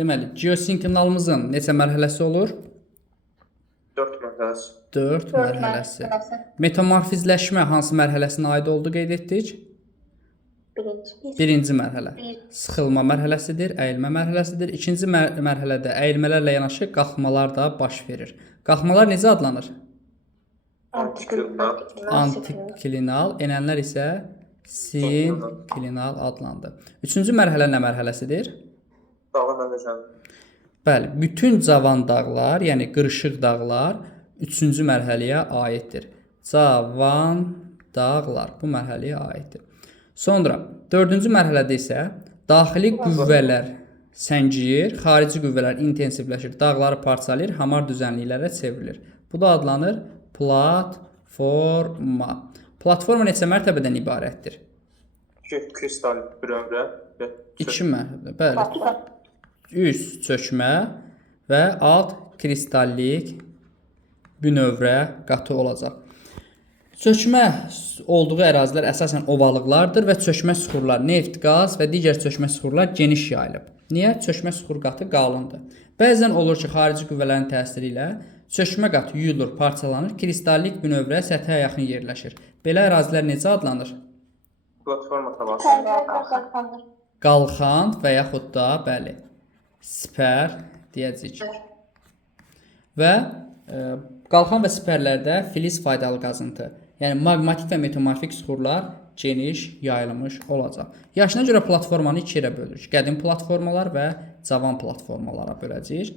Deməli, geosinkronalımızın neçə mərhələsi olur? 4 mərhələsi. 4 mərhələsi. Metamorfizləşmə hansı mərhələsinə aid olduğu qeyd etdik? Birinci mərhələ. Sıxılma mərhələsidir, əyilmə mərhələsidir. İkinci mərhələdə əyilmələrlə yanaşı qalxmalar da baş verir. Qalxmalar necə adlanır? Antiklinal, enənlər isə sinklinal adlandı. Üçüncü mərhələ nə mərhələsidir? Dağın ələcəmi. Bəli, bütün cavan dağlar, yəni qırışıq dağlar 3-cü mərhələyə aiddir. Cavan dağlar bu mərhələyə aiddir. Sonra 4-cü mərhələdə isə daxili qüvvələr səngiyir, xarici qüvvələr intensivləşir, dağları parçalayır, hamar düzənliklərə çevrilir. Bu da adlanır platforma. Platforma neçə mərtəbədən ibarətdir? Kristal bürövrə. 2 mərtəbə, bəli. Üst çökmə və alt kristallik bünövrə qatı olacaq. Çökmə olduğu ərazilər əsasən ovalıqlardır və çökmə süxurlar, neft, qaz və digər çökmə süxurlar geniş yayılıb. Niyə? Çökmə süxur qatı qalındır. Bəzən olur ki, xarici qüvvələrin təsiri ilə çökmə qatı yuyulur, parçalanır, kristallik bünövrə səthə yaxın yerləşir. Belə ərazilər necə adlanır? Platforma tabaqası. Qalxan və yaxud da, bəli, sipər deyəcəyik. Və qalxan və sipərlərdə filiz faydalı qazıntı, yəni maqmatik və metamorfik süxurlar geniş yayılmış olacaq. Yaşına görə platformanı 2 yerə bölürük. Qədim platformalar və cavan platformalara böləcəyik.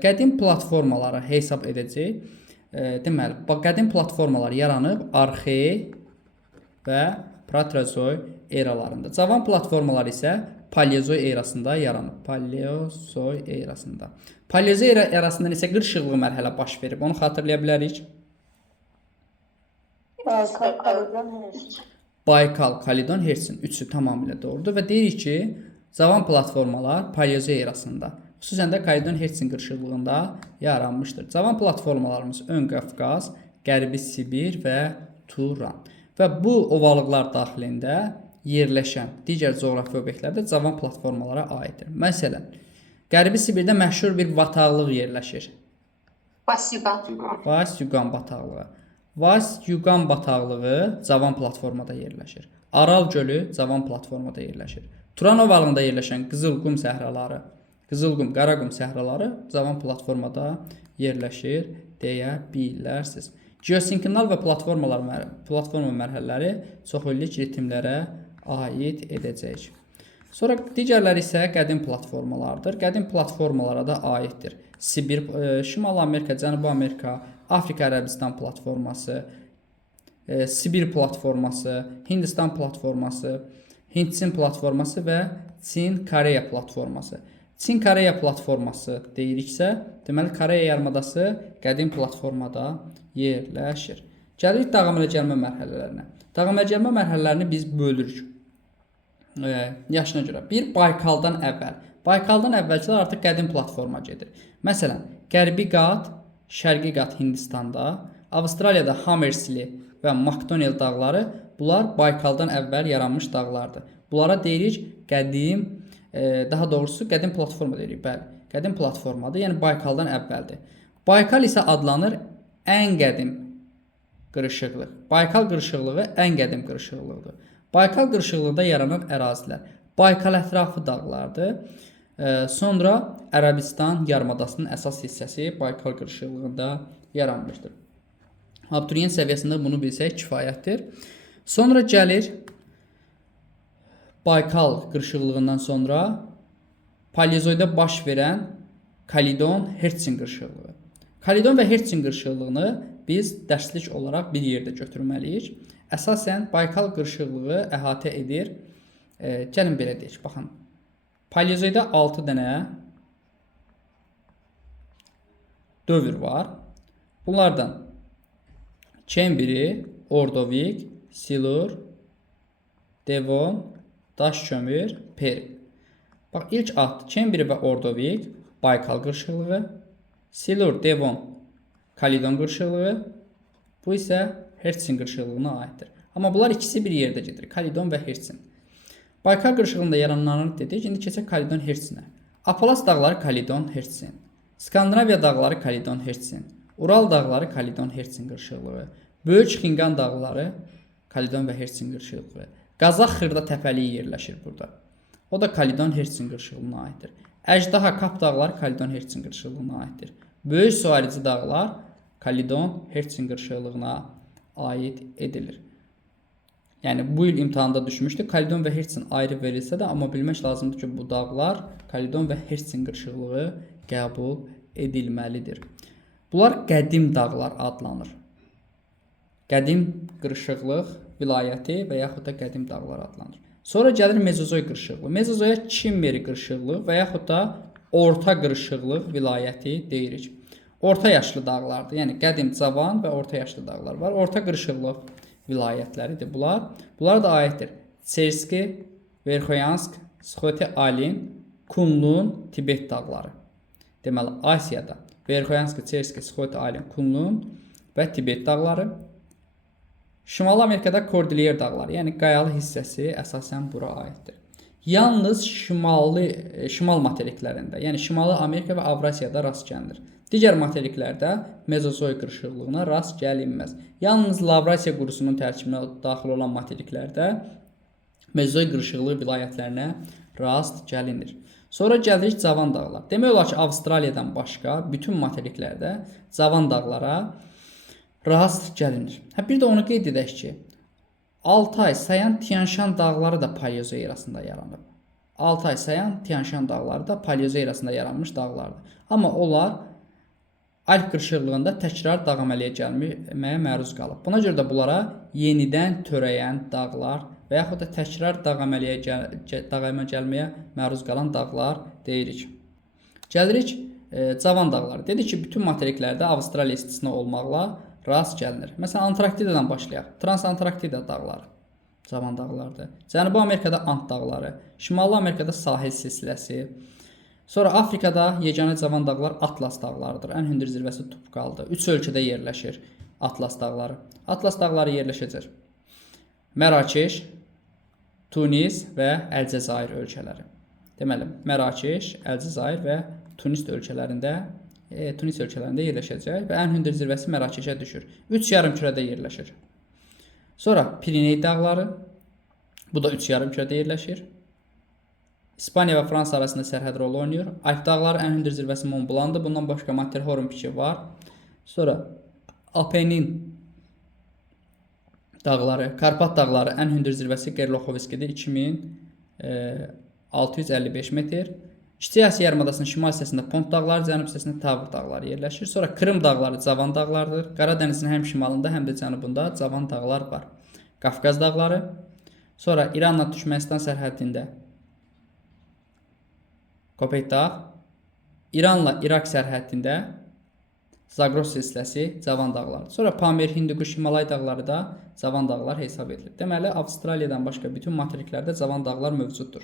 Qədim platformaları hesab edəcək. Deməli, qədim platformalar yaranıb arxeik və proterozoy eralarında. Cavan platformalar isə paleozoy erasında yaranıb. Paleozoy erasında. Paleozoy erasında isə qırışıqlı mərhələ baş verib. Onu xatırlaya bilərik. Baykal, Kalidon, Hertsin. Üçü tamamilə doğrudur və deyirik ki, cavan platformalar paleozoy erasında, xüsusən də Kalidon, Hertsin qırışıqlığında yaranmışdır. Cavan platformalarımız Ön Qafqaz, Qərbi Sibir və Turan. Və bu ovalıqlar daxilində yerləşən digər coğrafi obyektlər də cavan platformalara aiddir. Məsələn, Qərbi Sibirdə məşhur bir bataqlıq yerləşir. Vas-Yuqan bataqlığı. Vas-Yuqan bataqlığı cavan platformada yerləşir. Aral gölü cavan platformada yerləşir. Turan ovalığında yerləşən Qızılqum səhraları, Qızılqum, Qaraqum səhraları cavan platformada yerləşir deyə bilərsiniz. Geosinkronal və platforma mərhələləri çoxillik ritmlərə aid edəcək. Sonra digərləri isə qədim platformalardır. Qədim platformalara da aiddir. Sibir, Şimali Amerika, Cənubi Amerika, Afrika Ərəbistan platforması, Sibir platforması, Hindistan platforması, Hind-Çin platforması və Çin-Koreya platforması. Çin-Koreya platforması deyiriksə, deməli Koreya yarımadası qədim platformada yerləşir. Gəlirik dağımələ gəlmə mərhələlərinə. Dağımələ gəlmə mərhələlərini biz bölürük. Yaşına görə. Bir, Baykaldan əvvəl. Baykaldan əvvəlcələr artıq qədim platforma gedir. Məsələn, Qərbi qat, Şərqi qat Hindistanda, Avstraliyada Hammersli və Macdonald dağları, bunlar Baykaldan əvvəl yaranmış dağlardır. Bunlara deyirik qədim, daha doğrusu qədim platforma deyirik. Bəli, qədim platformadır, yəni Baykaldan əvvəldir. Baykal isə adlanır ən qədim qırışıqlıq. Baykal qırışıqlığı ən qədim qırışıqlıqdır. Baykal qırışıqlığında yaranan ərazilər Baykal ətrafı dağlardır. Sonra Ərəbistan yarımadasının əsas hissəsi Baykal qırışıqlığında yaranmışdır. Abituriyent səviyyəsində bunu bilsək kifayətdir. Sonra gəlir Baykal qırışıqlığından sonra Paleozoyda baş verən Kalidon, Hertsin qırışıqlığı. Kalidon və Hertsin qırışıqlığını biz dərslik olaraq bir yerdə götürməliyik. Əsasən Baykal qırışıqlığı əhatə edir. Gəlin belə deyək, baxın. Paleozoyda 6 dənə dövr var. Bunlardan Kembri, Ordovik, Silur, Devon, Daş kömür, Perm. Bax, ilk ad Kembri və Ordovik Baykal qırışıqlığı, Silur, Devon, Kalidon qırışıqlığı, bu isə Hertsin qırışıqlığına aiddir. Amma bunlar ikisi bir yerdə gedir. Kalidon və Hertsin. Baykal qırışıqlığında yarananları dedik. İndi keçək Kalidon Hertsinə. Apolas dağları Kalidon Hertsin, Skandinaviya dağları Kalidon Hertsin, Ural dağları Kalidon Hertsin qırışıqlığı, Böyük Xingan dağları Kalidon və Hertsin qırışıqlığı, Qazax xırda təpəliyi yerləşir burada. O da Kalidon Hertsin qırışıqlığına aiddir. Əjdaha Kap dağları Kalidon Hertsin qırışıqlığına aiddir. Böyük Suarici dağlar Kalidon Hertsin qırışıqlığına aid edilir. Yəni bu il imtahanda düşmüşdü. Kalidon və Hertsin ayrı verilsə də, amma bilmək lazımdır ki, bu dağlar Kalidon və Hertsin qırışıqlığı qəbul edilməlidir. Bunlar qədim dağlar adlanır. Qədim qırışıqlıq vilayəti və yaxud da qədim dağlar adlanır. Sonra gəlir Mezozoy qırışıqlığı. Mezozoya Çinmeri qırışıqlığı və yaxud da orta qırışıqlıq vilayəti deyirik. Orta yaşlı dağlardır. Yəni qədim, cavan və orta yaşlı dağlar var. Orta qırışıqlıq vilayətləridir bunlar. Bunlar da aiddir. Çerski, Verxoyansk, Sxoti-Alin, Kunlun, Tibet dağları. Deməli, Asiyada Verxoyansk, Çerski, Sxoti-Alin, Kunlun və Tibet dağları. Şimali Amerikada Kordilyer dağları, yəni qayalı hissəsi əsasən bura aiddir. Yalnız şimal materiklərində, yəni Şimali Amerika və Avrasiyada rast gəlinir. Digər materiklərdə Mezozoy qırışıqlığına rast gəlinməz. Yalnız Lavrasiya qurusunun tərkibinə daxil olan materiklərdə Mezozoy qırışıqlığı vilayətlərinə rast gəlinir. Sonra gəlirik cavan dağlar. Demək olar ki, Avstraliyadan başqa bütün materiklərdə cavan dağlara rast gəlinir. Bir də onu qeyd edək ki, Altay, Sayan, Tianshan dağları da Paleozoy erasında yaranıb. Altay, Sayan, Tianshan dağları da Paleozoy erasında yaranmış dağlardır. Amma onlar Alp qırışıqlığında təkrar dağ əməliyə gəlməyə məruz qalıb. Buna görə də bunlara yenidən törəyən dağlar və yaxud da təkrar dağ əməliyə gəlməyə məruz qalan dağlar deyirik. Gəlirik cavan dağlar. Dedik ki, bütün materiklərdə Avstraliya istisna olmaqla rast gəlinir. Məsələn, Antarktidadan başlayaq. Transantarktida dağları cavan dağlardır. Cənubi Amerikada Ant dağları, Şimali Amerikada sahil silsiləsi. Sonra Afrikada yeganə cavan dağlar Atlas dağlarıdır. Ən hündür zirvəsi Tupkaldır. 3 ölkədə yerləşir Atlas dağları. Atlas dağları yerləşəcək Mərakeş, Tunis və Əlcəzair ölkələri. Deməli, Mərakeş, Əlcəzair və Tunis ölkələrində yerləşəcək və ən hündür zirvəsi Mərakeşə düşür. 3 yarımkürədə yerləşir. Sonra Piriney dağları, bu da 3 yarımkürədə yerləşir. İspaniya və Fransa arasında sərhəd rolu oynayır. Alp dağları ən hündür zirvəsi Mont Blanc'dır. Bundan başqa Matterhorn piki var. Sonra Apennin dağları, Karpat dağları ən hündür zirvəsi Gerlochovski'dir. 2655 metr. Kiçik Asiya yarımadasının şimal hissəsində Pont dağları, cənub hissəsində Tavr dağları yerləşir. Sonra Krım dağları cavan dağlardır. Qara dənizin həm şimalında, həm də cənubunda cavan dağlar var. Qafqaz dağları. Sonra İranla Türkmənistan sərhədində Kopet dağ. İranla İraq sərhədində Zagros silsiləsi cavan dağlardır. Sonra Pamir, Hindukuş, Himalay dağları da cavan dağlar hesab edilir. Deməli, Avstraliyadan başqa bütün materiklərdə cavan dağlar mövcuddur.